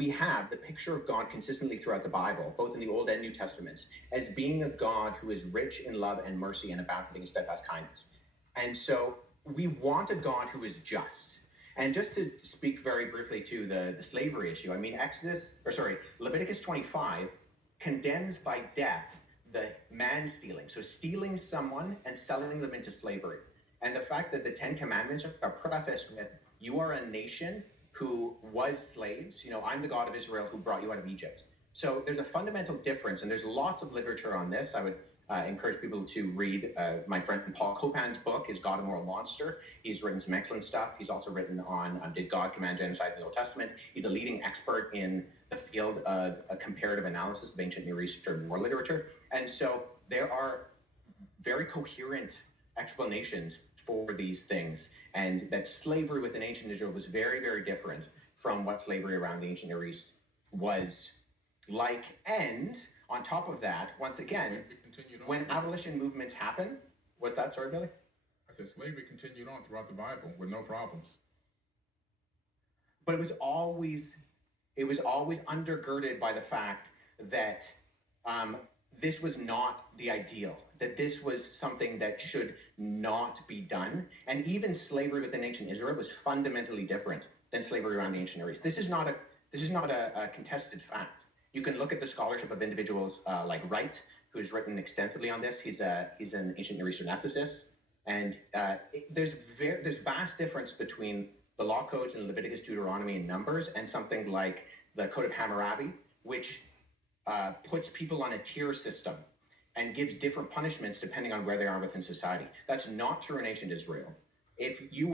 we have the picture of God consistently throughout the Bible, both in the Old and New Testaments, as being a God who is rich in love and mercy and abounding in steadfast kindness. And so we want a God who is just. And just to speak very briefly to the slavery issue, I mean, Leviticus 25 condemns by death the man stealing. So stealing someone and selling them into slavery. And the fact that the 10 Commandments are prefaced with, you are a nation who was slaves. You know, I'm the God of Israel who brought you out of Egypt. So there's a fundamental difference, and there's lots of literature on this. I would encourage people to read my friend Paul Copan's book, Is God a Moral Monster? He's written some excellent stuff. He's also written on Did God Command Genocide in the Old Testament? He's a leading expert in the field of a comparative analysis of ancient Near Eastern war literature. And so there are very coherent explanations for these things, and that slavery within ancient Israel was very, very different from what slavery around the ancient Near East was like. And on top of that, once again, when abolition movements happen, what's that? Sorry, Billy? I said slavery continued on throughout the Bible with no problems. But it was always undergirded by the fact that this was not the ideal, that this was something that should not be done. And even slavery within ancient Israel was fundamentally different than slavery around the ancient Near East. This is not a contested fact. You can look at the scholarship of individuals like Wright, who's written extensively on this. He's an ancient Near Eastern ethicist, and there's vast difference between the law codes in Leviticus, Deuteronomy, and Numbers, and something like the Code of Hammurabi, which puts people on a tier system and gives different punishments depending on where they are within society. That's not true in ancient Israel. If you